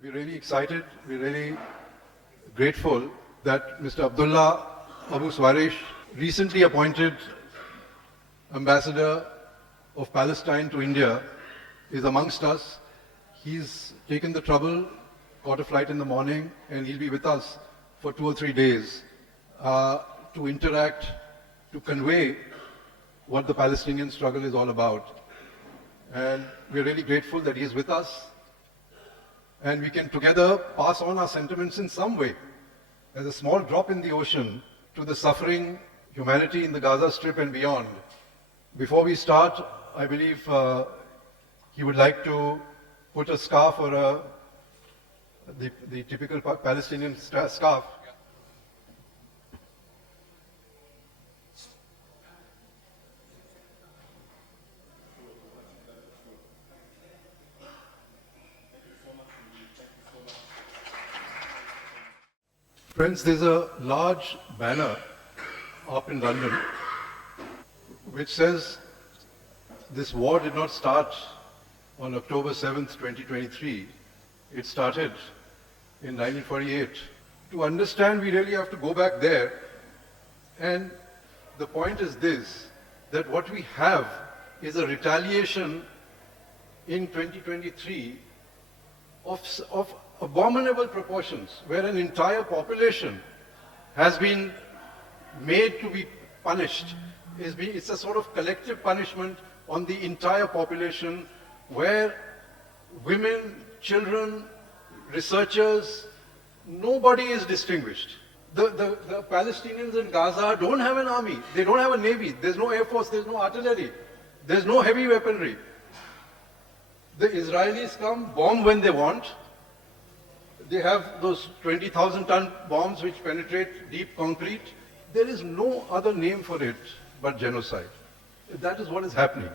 We're really excited, we're really grateful that Mr. Abdullah Abu Swarish, recently appointed Ambassador of Palestine to India, is amongst us. He's taken the trouble, caught a flight in the morning, and he'll be with us for 2 or 3 days to interact, to convey what the Palestinian struggle is all about. And we're really grateful that he is with us, and we can together pass on our sentiments in some way, as a small drop in the ocean, to the suffering humanity in the Gaza Strip and beyond. Before we start, I believe he would like to put a scarf or the typical Palestinian scarf. Friends, there's a large banner up in London which says this war did not start on October 7th, 2023. It started in 1948. To understand, we really have to go back there. And the point is this, that what we have is a retaliation in 2023 of abominable proportions, where an entire population has been made to be punished. It's a sort of collective punishment on the entire population, where women, children, researchers, nobody is distinguished. The Palestinians in Gaza don't have an army, they don't have a navy, there's no air force, there's no artillery, there's no heavy weaponry. The Israelis come, bomb when they want. They have those 20,000-ton bombs which penetrate deep concrete. There is no other name for it but genocide. That is what is happening.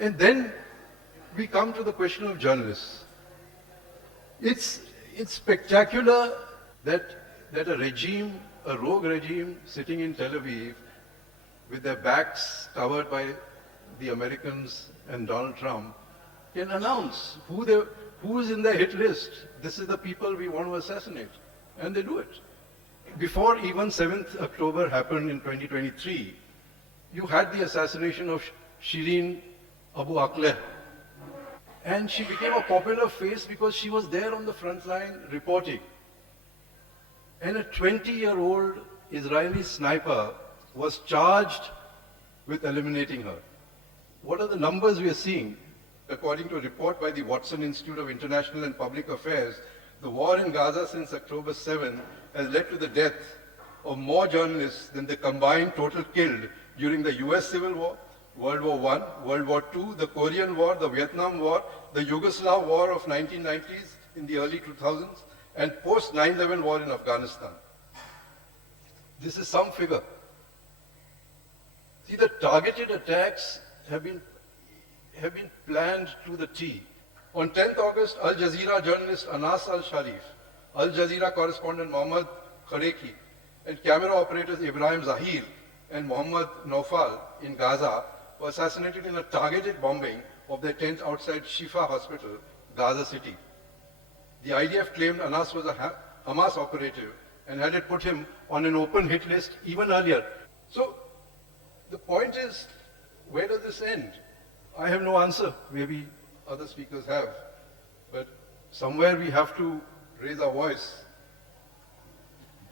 And then we come to the question of journalists. It's spectacular that a regime, a rogue regime sitting in Tel Aviv with their backs covered by the Americans and Donald Trump can announce who is in their hit list. This is the people we want to assassinate. And they do it. Before even 7th October happened in 2023, you had the assassination of Shireen Abu Akleh. And she became a popular face because she was there on the front line reporting. And a 20-year-old Israeli sniper was charged with eliminating her. What are the numbers we are seeing? According to a report by the Watson Institute of International and Public Affairs, the war in Gaza since October 7 has led to the death of more journalists than the combined total killed during the US Civil War, World War I, World War II, the Korean War, the Vietnam War, the Yugoslav War of 1990s in the early 2000s, and post 9/11 war in Afghanistan. This is some figure. See, the targeted attacks have been planned to the T. On 10th August, Al Jazeera journalist Anas al-Sharif, Al Jazeera correspondent Mohammad Khareki, and camera operators Ibrahim Zahir and Mohammad Naufal in Gaza were assassinated in a targeted bombing of their tent outside Shifa Hospital, Gaza City. The IDF claimed Anas was a Hamas operative and had it put him on an open hit list even earlier. So the point is, where does this end? I have no answer. Maybe other speakers have. But somewhere we have to raise our voice.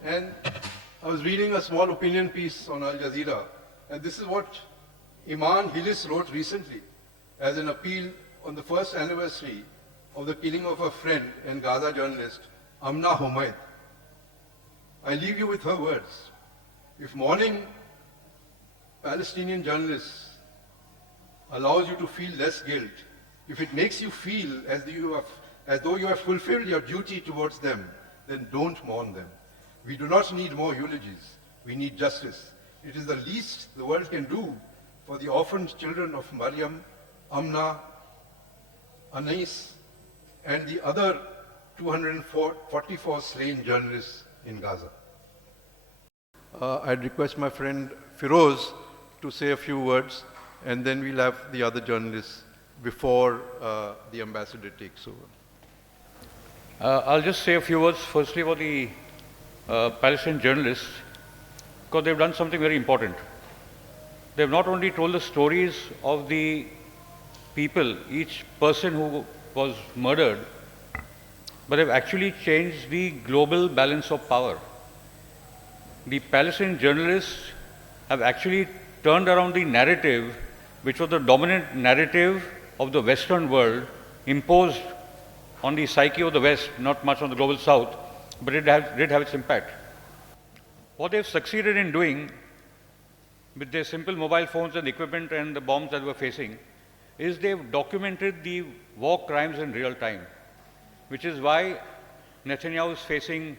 And I was reading a small opinion piece on Al Jazeera, and this is what Iman Hillis wrote recently as an appeal on the first anniversary of the killing of a friend and Gaza journalist, Amna Humaid. I leave you with her words. If mourning Palestinian journalists allows you to feel less guilt, if it makes you feel as though you have fulfilled your duty towards them, then don't mourn them. We do not need more eulogies. We need justice. It is the least the world can do for the orphaned children of Maryam, Amna, Anais, and the other 244 slain journalists in Gaza. I'd request my friend Firoz to say a few words, and then we'll have the other journalists before the ambassador takes over. I'll just say a few words firstly about the Palestinian journalists, because they've done something very important. They've not only told the stories of the people, each person who was murdered, but they've actually changed the global balance of power. The Palestinian journalists have actually turned around the narrative, which was the dominant narrative of the Western world, imposed on the psyche of the West, not much on the global South, but it did have its impact. What they've succeeded in doing with their simple mobile phones and equipment and the bombs that we're facing is they've documented the war crimes in real time, which is why Netanyahu is facing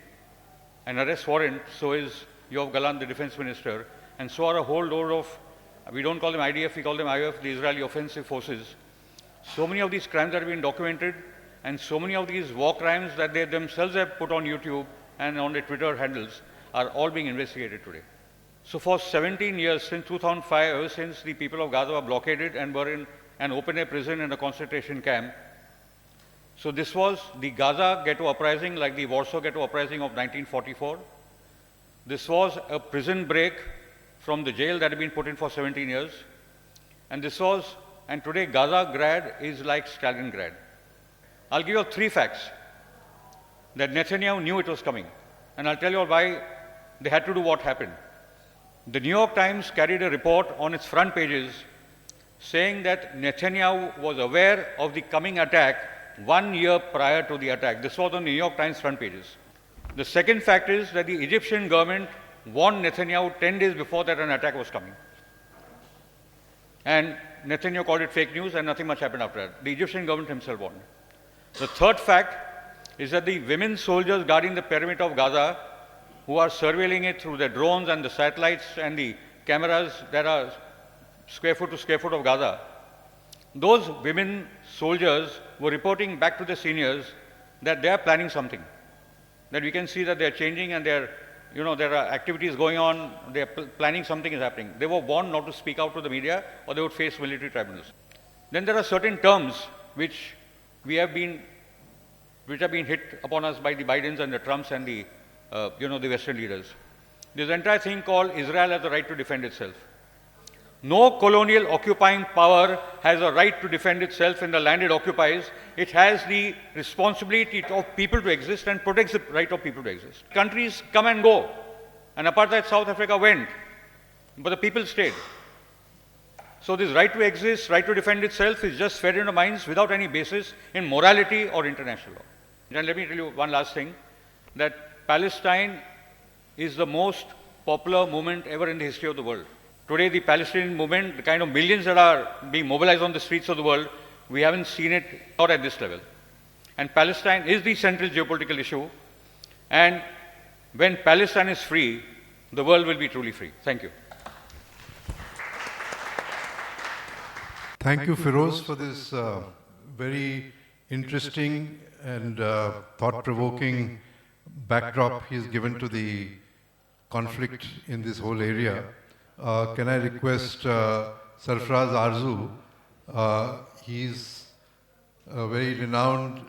an arrest warrant, so is Yoav Gallant, the defense minister, and so are a whole load of, we don't call them IDF, we call them IOF, the Israeli Offensive Forces. So many of these crimes that have been documented, and so many of these war crimes that they themselves have put on YouTube and on their Twitter handles are all being investigated today. So for 17 years, since 2005, ever since the people of Gaza were blockaded and were in an open-air prison and a concentration camp, so this was the Gaza Ghetto Uprising, like the Warsaw Ghetto Uprising of 1944. This was a prison break from the jail that had been put in for 17 years. And today Gaza Grad is like Stalingrad. I'll give you 3 facts that Netanyahu knew it was coming. And I'll tell you why they had to do what happened. The New York Times carried a report on its front pages saying that Netanyahu was aware of the coming attack 1 year prior to the attack. This was on the New York Times front pages. The second fact is that the Egyptian government warned Netanyahu 10 days before that an attack was coming. And Netanyahu called it fake news and nothing much happened after that. The Egyptian government himself warned. The third fact is that the women soldiers guarding the perimeter of Gaza, who are surveilling it through their drones and the satellites and the cameras that are square foot to square foot of Gaza, those women soldiers were reporting back to the seniors that they are planning something. That we can see that they are changing and there are activities going on, they are planning something is happening. They were warned not to speak out to the media or they would face military tribunals. Then there are certain terms which have been hit upon us by the Bidens and the Trumps and the Western leaders. There's an entire thing called Israel has the right to defend itself. No colonial occupying power has a right to defend itself in the land it occupies. It has the responsibility of people to exist and protects the right of people to exist. Countries come and go, and apartheid South Africa went, but the people stayed. So this right to exist, right to defend itself is just fed into minds without any basis in morality or international law. And let me tell you one last thing, that Palestine is the most popular movement ever in the history of the world. Today, the Palestinian movement, the kind of millions that are being mobilized on the streets of the world, we haven't seen it not at this level. And Palestine is the central geopolitical issue. And when Palestine is free, the world will be truly free. Thank you. Thank you, Feroz, for this very interesting and thought-provoking backdrop he's given to the conflict in this whole area. Can I request Sarfraz Arzu? He's a very renowned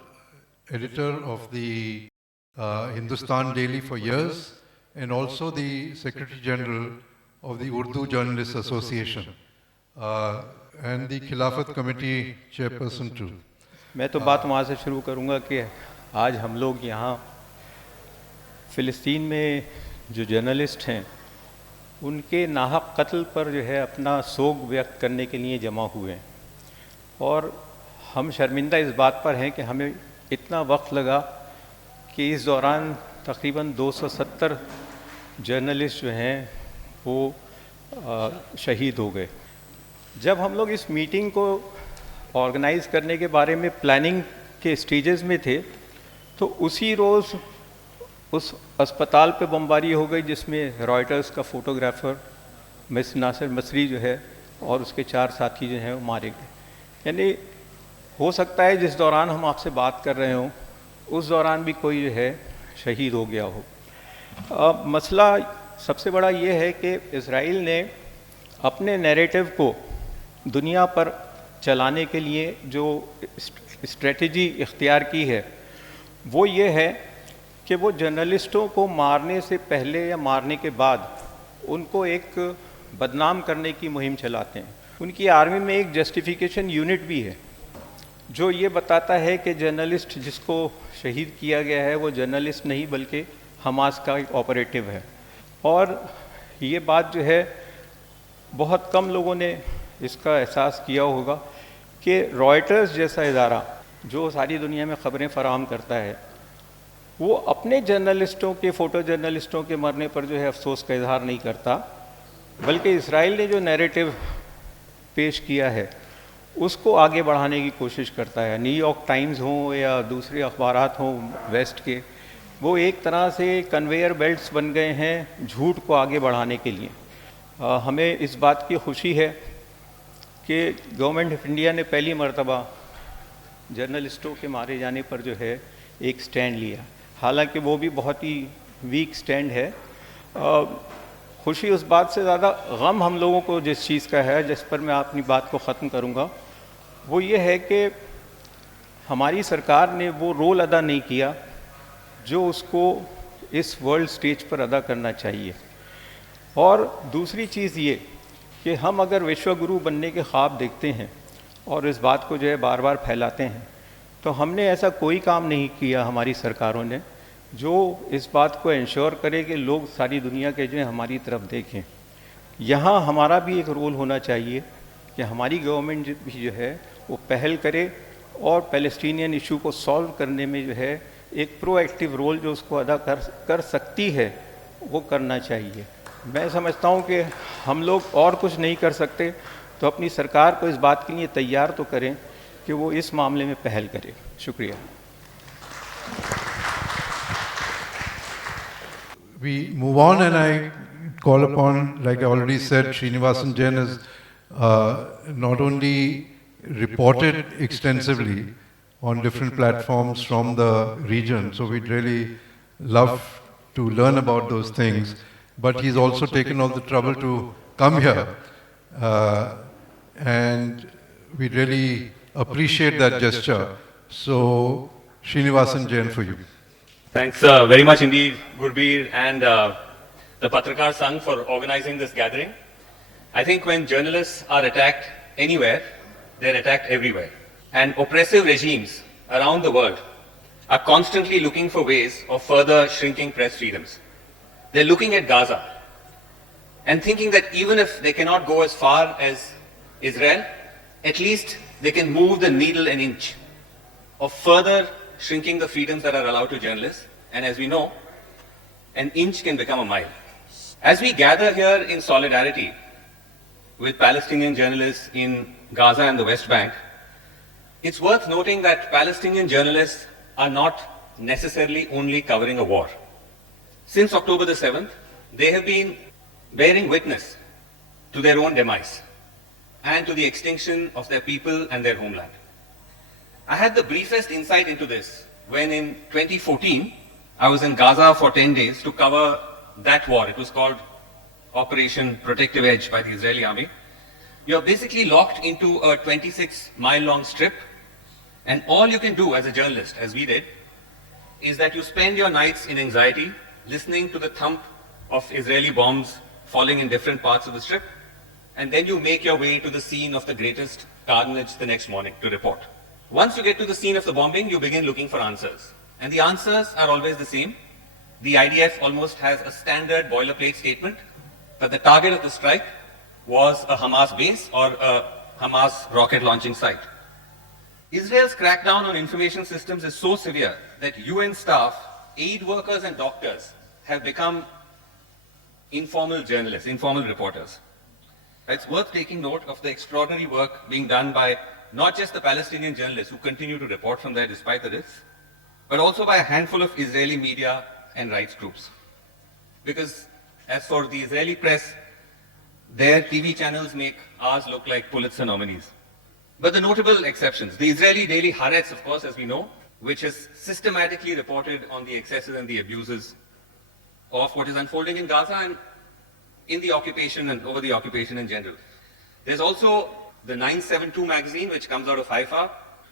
editor of the Hindustan Daily for years and also the Secretary General of the Urdu Journalists Association and the Khilafat Committee Chairperson too. मैं तो बात वहाँ से शुरू करूँगा कि आज हम लोग यहाँ फ़िलिस्तीन में जो जर्नलिस्ट हैं उनके नाहक कत्ल पर जो है अपना सोग व्यक्त करने के लिए जमा हुए हैं और हम शर्मिंदा इस बात पर हैं कि हमें इतना वक्त लगा कि इस दौरान तकरीबन 270 जर्नलिस्ट जो हैं वो शहीद हो गए। जब हम लोग इस मीटिंग को ऑर्गेनाइज़ करने के बारे में प्लानिंग के स्टेजेस में थे तो उसी रोज़ उस अस्पताल पे बमबारी हो गई जिसमें रॉयटर्स का फ़ोटोग्राफ़र मिस नासिर मसरी जो है और उसके 4 साथी जो हैं वो मारे गए। यानी हो सकता है जिस दौरान हम आपसे बात कर रहे हों उस दौरान भी कोई जो है शहीद हो गया हो। मसला सबसे बड़ा ये है कि इज़राइल ने अपने नैरेटिव को दुनिया पर चलाने के लिए जो स्ट्रेटजी इख्तियार की है वो ये है कि वो जर्नलिस्टों को मारने से पहले या मारने के बाद उनको एक बदनाम करने की मुहिम चलाते हैं। उनकी आर्मी में एक जस्टिफिकेशन यूनिट भी है जो ये बताता है कि जर्नलिस्ट जिसको शहीद किया गया है वो जर्नलिस्ट नहीं बल्कि हमास का एक ऑपरेटिव है। और ये बात जो है बहुत कम लोगों ने इसका एहसास किया होगा कि रॉयटर्स जैसा इदारा जो सारी दुनिया में ख़बरें फराहम करता है वो अपने जर्नलिस्टों के फ़ोटो जर्नलिस्टों के मरने पर जो है अफसोस का इजहार नहीं करता, बल्कि इसराइल ने जो नैरेटिव पेश किया है उसको आगे बढ़ाने की कोशिश करता है। न्यूयॉर्क टाइम्स हो या दूसरे अखबारात हों वेस्ट के, वो एक तरह से कन्वेयर बेल्ट्स बन गए हैं झूठ को आगे बढ़ाने के लिए। हमें इस बात की खुशी है कि गवर्नमेंट ऑफ इंडिया ने पहली मर्तबा जर्नलिस्टों के मारे जाने पर जो है एक स्टैंड लिया, हालांकि वो भी बहुत ही वीक स्टैंड है। खुशी उस बात से ज़्यादा गम हम लोगों को जिस चीज़ का है, जिस पर मैं अपनी बात को ख़त्म करूँगा, वो ये है कि हमारी सरकार ने वो रोल अदा नहीं किया जो उसको इस वर्ल्ड स्टेज पर अदा करना चाहिए। और दूसरी चीज़ ये कि हम अगर विश्वगुरु बनने के ख्वाब देखते हैं और इस बात को जो है बार बार फैलाते हैं, तो हमने ऐसा कोई काम नहीं किया हमारी सरकारों ने जो इस बात को इंश्योर करे कि लोग सारी दुनिया के जो है हमारी तरफ देखें। यहाँ हमारा भी एक रोल होना चाहिए कि हमारी गवर्नमेंट भी जो है वो पहल करे और पैलेस्टीनियन इशू को सॉल्व करने में जो है एक प्रोएक्टिव रोल जो उसको अदा कर सकती है वो करना चाहिए। मैं समझता हूँ कि हम लोग और कुछ नहीं कर सकते तो अपनी सरकार को इस बात के लिए तैयार तो करें कि वो इस मामले में पहल करे। शुक्रिया। We move on, and I call upon, like I already said, Srinivasan Jain has not only reported extensively on different platforms from the region, so we'd really love to learn about those things, but he's also taken all the trouble to come here, and we really appreciate that gesture. So, Srinivasan Jain for you. Thanks very much indeed, Gurbir and the Patrakar Sangh for organizing this gathering. I think when journalists are attacked anywhere, they're attacked everywhere. And oppressive regimes around the world are constantly looking for ways of further shrinking press freedoms. They're looking at Gaza and thinking that even if they cannot go as far as Israel, at least they can move the needle an inch of further shrinking the freedoms that are allowed to journalists. And as we know, an inch can become a mile. As we gather here in solidarity with Palestinian journalists in Gaza and the West Bank, it's worth noting that Palestinian journalists are not necessarily only covering a war. Since October the 7th, they have been bearing witness to their own demise and to the extinction of their people and their homeland. I had the briefest insight into this when in 2014, I was in Gaza for 10 days to cover that war. It was called Operation Protective Edge by the Israeli army. You're basically locked into a 26-mile-long strip, and all you can do as a journalist, as we did, is that you spend your nights in anxiety, listening to the thump of Israeli bombs falling in different parts of the strip, and then you make your way to the scene of the greatest carnage the next morning to report. Once you get to the scene of the bombing, you begin looking for answers. And the answers are always the same. The IDF almost has a standard boilerplate statement that the target of the strike was a Hamas base or a Hamas rocket launching site. Israel's crackdown on information systems is so severe that UN staff, aid workers and doctors have become informal journalists, informal reporters. It's worth taking note of the extraordinary work being done by not just the Palestinian journalists who continue to report from there despite the risks, but also by a handful of Israeli media and rights groups. Because as for the Israeli press, their TV channels make ours look like Pulitzer nominees. But the notable exceptions, the Israeli daily Haaretz, of course, as we know, which has systematically reported on the excesses and the abuses of what is unfolding in Gaza and in the occupation and over the occupation in general. There's also the 972 magazine, which comes out of Haifa,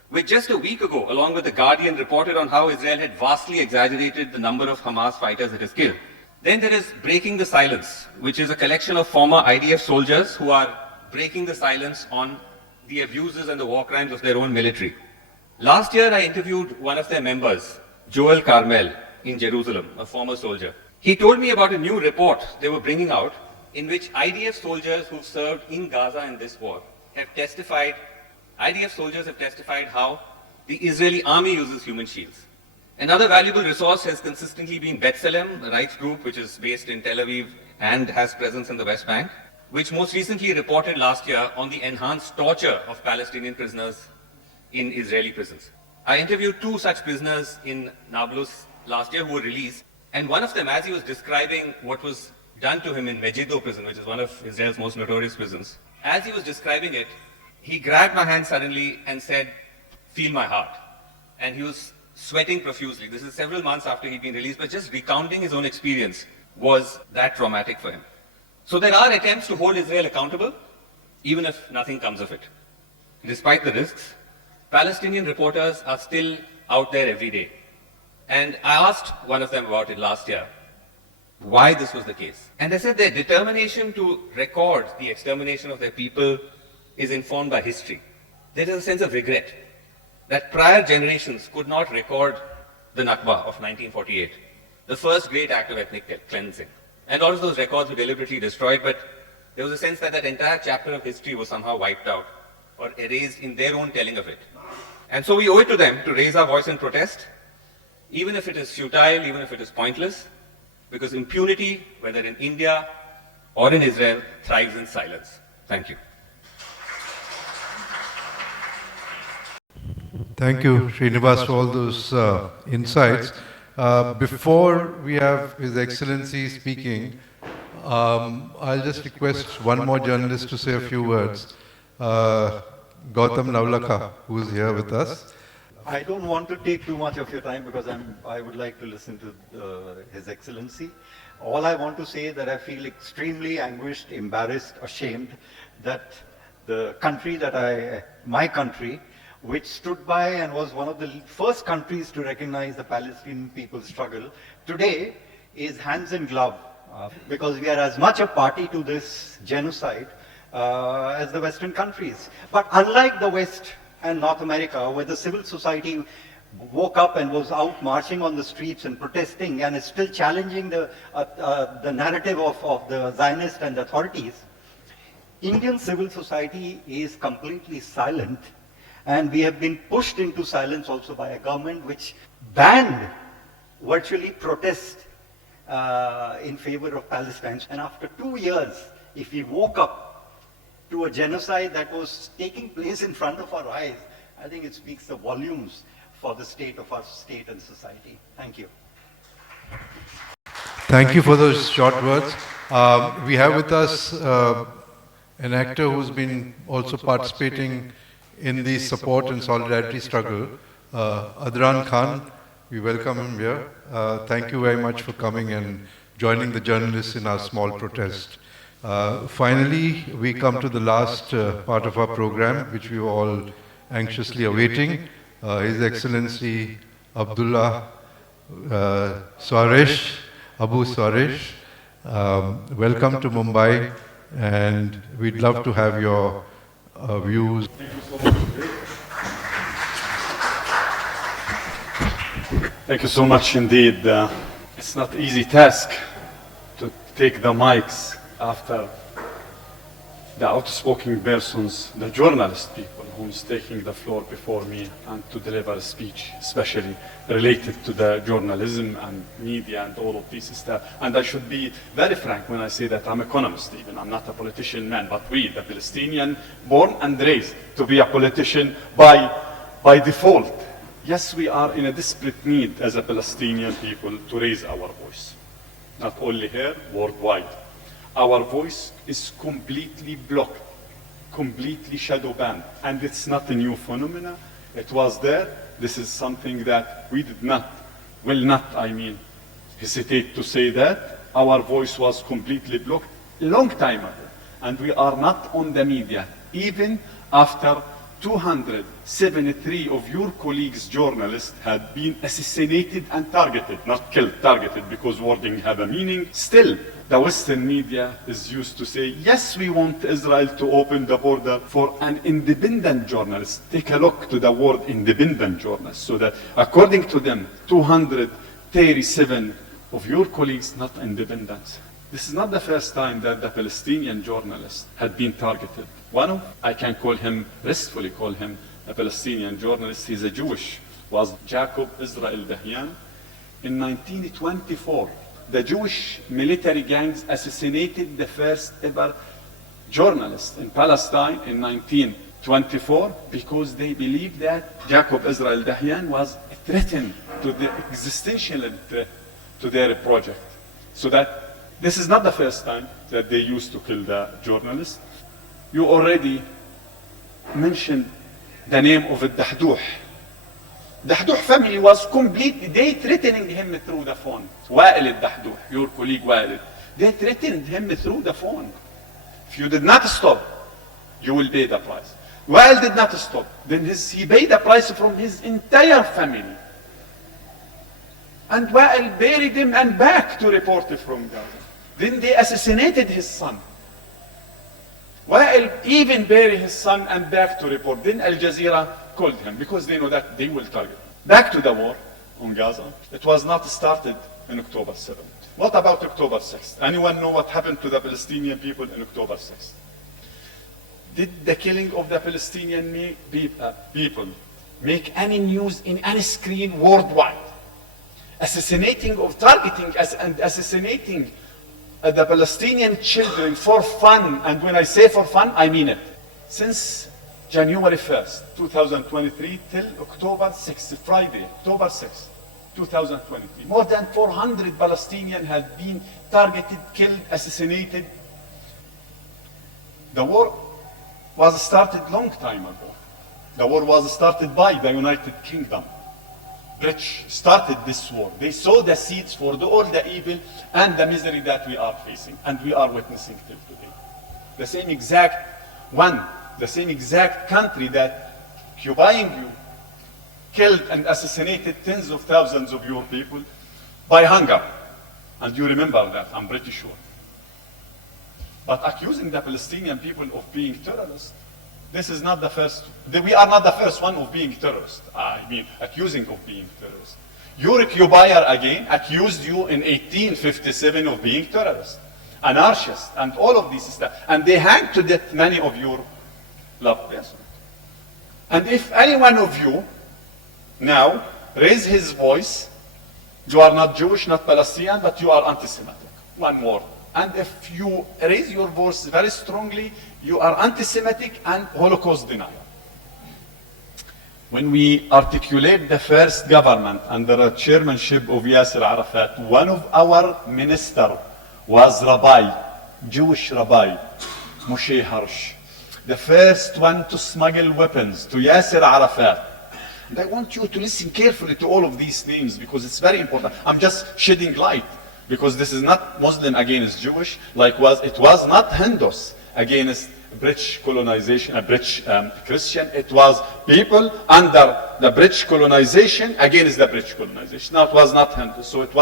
which just a week ago, along with The Guardian, reported on how Israel had vastly exaggerated the number of Hamas fighters it has killed. Then there is Breaking the Silence, which is a collection of former IDF soldiers who are breaking the silence on the abuses and the war crimes of their own military. Last year, I interviewed one of their members, Joel Carmel, in Jerusalem, a former soldier. He told me about a new report they were bringing out in which IDF soldiers who've served in Gaza in this war have testified, IDF soldiers have testified how the Israeli army uses human shields. Another valuable resource has consistently been B'Tselem, a rights group which is based in Tel Aviv and has presence in the West Bank, which most recently reported last year on the enhanced torture of Palestinian prisoners in Israeli prisons. I interviewed two such prisoners in Nablus last year who were released, and one of them, as he was describing what was done to him in Megiddo prison, which is one of Israel's most notorious prisons, as he was describing it, he grabbed my hand suddenly and said, "Feel my heart." And he was sweating profusely. This is several months after he'd been released, but just recounting his own experience was that traumatic for him. So there are attempts to hold Israel accountable, even if nothing comes of it. Despite the risks, Palestinian reporters are still out there every day. And I asked one of them about it last year, why this was the case. And they said their determination to record the extermination of their people is informed by history. There is a sense of regret that prior generations could not record the Nakba of 1948, the first great act of ethnic cleansing. And all of those records were deliberately destroyed, but there was a sense that that entire chapter of history was somehow wiped out or erased in their own telling of it. And so we owe it to them to raise our voice in protest, even if it is futile, even if it is pointless, because impunity, whether in India or in Israel, thrives in silence. Thank you. Thank you, Srinivas, for all those insights. Before we have His Excellency speaking, I'll just request one more journalist to say a few words. Gautam Navlakha, who is here with us. I don't want to take too much of your time because I would like to listen to His Excellency. All I want to say is that I feel extremely anguished, embarrassed, ashamed that the country my country, which stood by and was one of the first countries to recognize the Palestinian people's struggle, today is hands in glove because we are as much a party to this genocide as the Western countries. But unlike the West and North America, where the civil society woke up and was out marching on the streets and protesting and is still challenging the narrative of the Zionists and the authorities, Indian civil society is completely silent, and we have been pushed into silence also by a government which banned virtually protest in favor of Palestine. And after 2 years, if we woke up to a genocide that was taking place in front of our eyes, I think it speaks the volumes for the state of our state and society. Thank you. Thank you for those short words. We have with us an actor who's been also participating in the support and solidarity struggle, Adran Khan. We welcome him here. Thank you very much for coming and joining the journalists in our small protest. Finally, we come to the last part of our program, which we were all anxiously awaiting. His Excellency Abdullah Abu Swaresh. Welcome to Mumbai, and we'd love to have your views. Thank you so much indeed. It's not an easy task to take the mics after the outspoken persons, the journalist people who's taking the floor before me, and to deliver a speech, especially related to the journalism and media and all of this stuff. And I should be very frank when I say that I'm an economist even. I'm not a politician man, but we, the Palestinian, born and raised to be a politician by default. Yes, we are in a desperate need as a Palestinian people to raise our voice. Not only here, worldwide. Our voice is completely blocked, completely shadow banned. And it's not a new phenomenon. It was there. This is something that we will not hesitate to say that. Our voice was completely blocked a long time ago. And we are not on the media, even after 273 of your colleagues, journalists, had been assassinated and targeted, not killed, targeted, because wording had a meaning. Still, the Western media is used to say, yes, we want Israel to open the border for an independent journalist. Take a look to the word independent journalist, so that according to them, 237 of your colleagues not independent. This is not the first time that the Palestinian journalist had been targeted. One of, I can call him, restfully call him a Palestinian journalist, he's a Jewish, was Jacob Israel Dahian. In 1924, the Jewish military gangs assassinated the first ever journalist in Palestine in 1924 because they believed that Jacob Israel Dahian was a threat to the existential threat to their project. So that this is not the first time that they used to kill the journalist. You already mentioned the name of the Dahduh. Dahduh family was completely, they threatening him through the phone. Wa'il al-Dahduh, your colleague Wa'il, they threatened him through the phone. If you did not stop, you will pay the price. Wa'il did not stop. Then he paid the price from his entire family. And Wa'il buried him and back to report from Gaza. Then they assassinated his son. Wa'il even buried his son and back to report. Then Al Jazeera called him because they know that they will target him. Back to the war on Gaza. It was not started on October 7th. What about October 6th? Anyone know what happened to the Palestinian people on October 6th? Did the killing of the Palestinian people make any news in any screen worldwide? Assassinating of targeting and assassinating the Palestinian children for fun, and when I say for fun, I mean it. Since January 1st, 2023 till October 6th, Friday, October 6th, 2023, more than 400 Palestinians have been targeted, killed, assassinated. The war was started long time ago. The war was started by the United Kingdom. British started this war. They saw the seeds for all the evil and the misery that we are facing and we are witnessing till today. The same exact country that occupying you killed and assassinated tens of thousands of your people by hunger. And you remember that, I'm pretty sure. But accusing the Palestinian people of being terrorists, this is not the first, we are not the first one of being terrorists. I mean, accusing of being terrorists. Your occupier again accused you in 1857 of being terrorists, anarchists, and all of these stuff. And they hanged to death many of your loved persons. And if any one of you now raise his voice, you are not Jewish, not Palestinian, but you are anti-Semitic. One word. And if you raise your voice very strongly, you are anti-Semitic and Holocaust denier. When we articulate the first government under the chairmanship of Yasser Arafat, one of our ministers was Jewish Rabbi, Moshe Harsh, the first one to smuggle weapons to Yasser Arafat. And I want you to listen carefully to all of these names because it's very important. I'm just shedding light because this is not Muslim against Jewish, it was not Hindus against British colonization, a British Christian. It was people under the British colonization against the British colonization. Now it was not Hindus, so it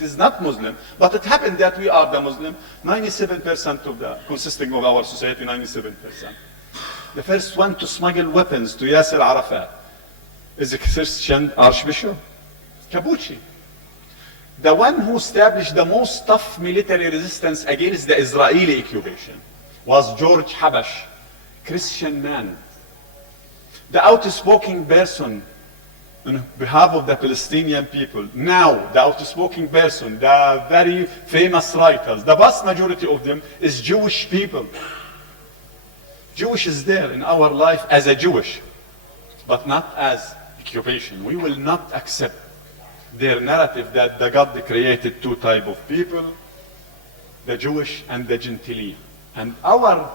is not Muslim. But it happened that we are the Muslim, 97% of the consisting of our society, 97%. The first one to smuggle weapons to Yasser Arafat is a Christian Archbishop, Kabuchi. The one who established the most tough military resistance against the Israeli occupation was George Habash, Christian man. The outspoken person on behalf of the Palestinian people. Now, the outspoken person, the very famous writers, the vast majority of them is Jewish people. Jewish is there in our life as a Jewish, but not as occupation. We will not accept their narrative that the God created two types of people, the Jewish and the Gentile. And our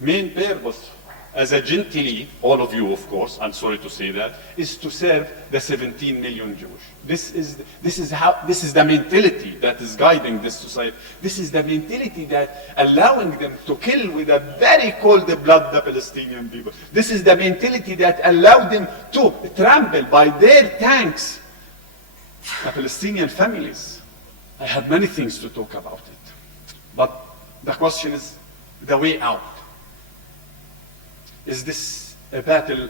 main purpose as a gently, all of you, of course, I'm sorry to say that, is to serve the 17 million Jewish. This is the mentality that is guiding this society. This is the mentality that allowing them to kill with a very cold blood the Palestinian people. This is the mentality that allowed them to trample by their tanks the Palestinian families. I have many things to talk about it. But the question is the way out. Is this a battle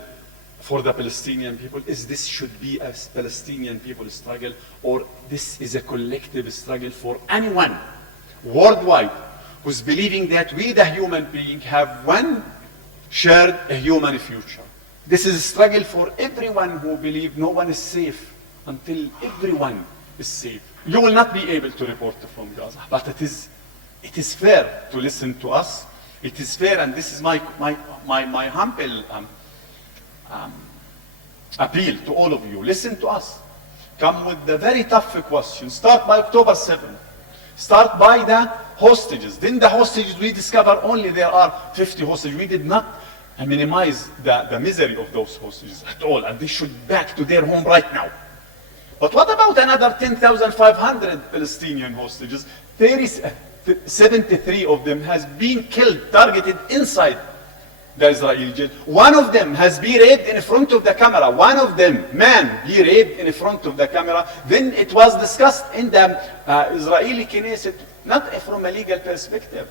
for the Palestinian people? Is this should be a Palestinian people struggle, or this is a collective struggle for anyone worldwide who's believing that we, the human being, have one shared a human future? This is a struggle for everyone who believes no one is safe until everyone is safe. You will not be able to report from Gaza, but it is fair to listen to us. It is fair, and this is my humble appeal to all of you. Listen to us. Come with the very tough question. Start by October 7th. Start by the hostages. Then the hostages, we discover only there are 50 hostages. We did not minimize the misery of those hostages at all, and they should back to their home right now. But what about another 10,500 Palestinian hostages? 73 of them has been killed, targeted inside the Israeli jail. One of them has been raped in front of the camera. One of them, man, be raped in front of the camera. Then it was discussed in the Israeli Knesset, not from a legal perspective,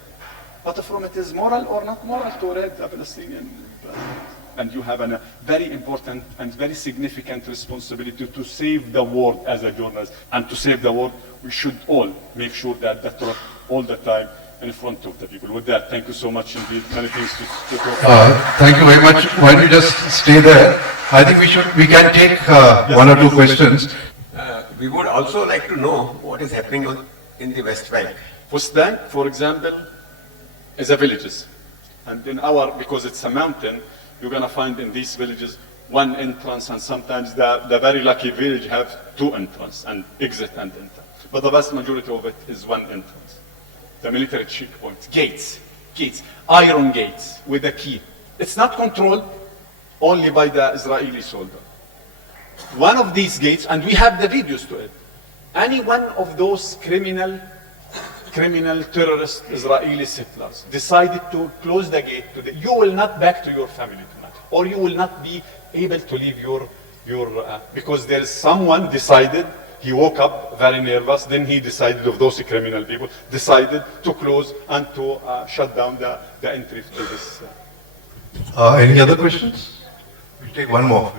but from it is moral or not moral to rape the Palestinian. And you have a very important and very significant responsibility to save the world as a journalist. And to save the world, we should all make sure that the truth all the time in front of the people. With that, thank you so much indeed. Many things to talk about. Thank you very much. Why don't you just stay there? I think we can take one or two questions. We would also like to know what is happening in the West Bank. West Bank, for example, is a villages. And in because it's a mountain, you're going to find in these villages one entrance, and sometimes the very lucky village have two entrances, and exit and enter. But the vast majority of it is one entrance. The military checkpoints, gates, iron gates with a key. It's not controlled only by the Israeli soldier. One of these gates, and we have the videos to it, any one of those criminal terrorist Israeli settlers decided to close the gate today, you will not back to your family tonight, or you will not be able to leave your because there is someone decided. He woke up very nervous, then he decided, of those criminal people, decided to close and to shut down the entry to this. Any other questions? We'll take one more.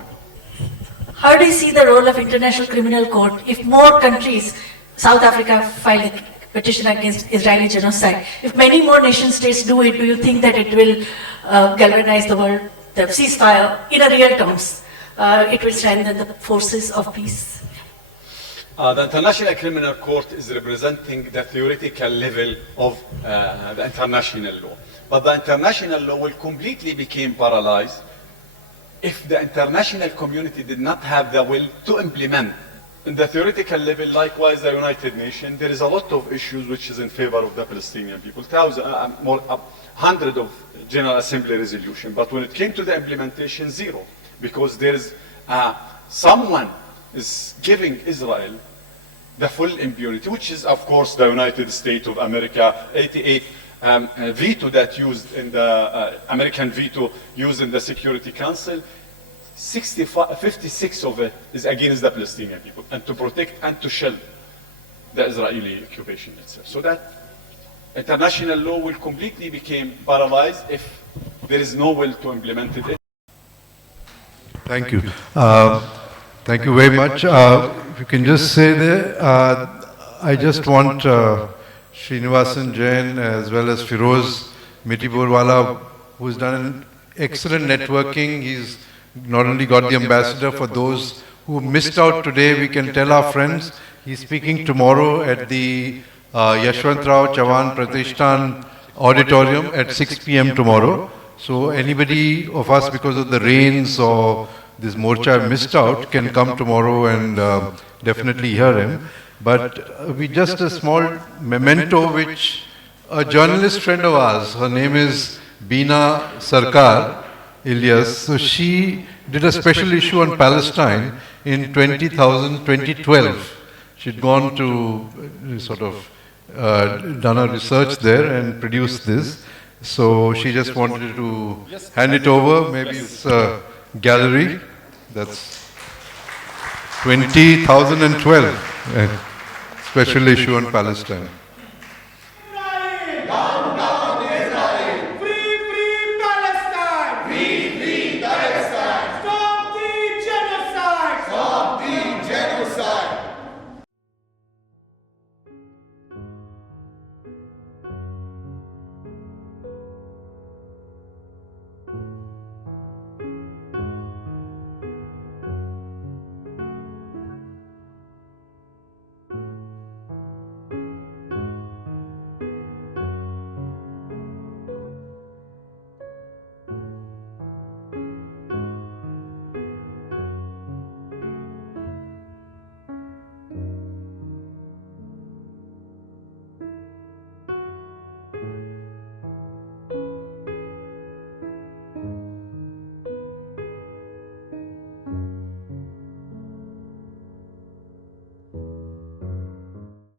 How do you see the role of International Criminal Court if more countries, South Africa filed a petition against Israeli genocide, if many more nation states do it, do you think that it will galvanize the world, the ceasefire, in a real terms? It will strengthen the forces of peace? The International Criminal Court is representing the theoretical level of the international law. But the international law will completely become paralyzed if the international community did not have the will to implement. In the theoretical level, likewise, the United Nations, there is a lot of issues which is in favor of the Palestinian people. Hundreds of General Assembly resolutions. But when it came to the implementation, zero. Because there is someone is giving Israel the full impunity, which is, of course, the United States of America, 88 veto that used in the American veto used in the Security Council. 56 of it is against the Palestinian people, and to protect and to shield the Israeli occupation itself. So that international law will completely become paralyzed if there is no will to implement it. Thank you. Thank you very much. If you can just say there, I just want Srinivasan Jain as well as Firoz Mitiburwala, who's done an excellent networking. He's not only got the ambassador for those who missed out today. We can tell our friends he's speaking tomorrow at the Yashwantrao Chavan Pratishthan Auditorium at 6 p.m. tomorrow. So anybody of us, because of the rains or this morcha missed out, can come tomorrow and definitely hear him. But we just a small memento which a journalist friend of ours, her name is Beena Sarkar, Ilyas. So she did a special issue on Palestine in 2012. She'd gone to sort of done a research there and produced this. So she just wanted to hand it over. Maybe it's a gallery. That's 2012 special issue on Palestine.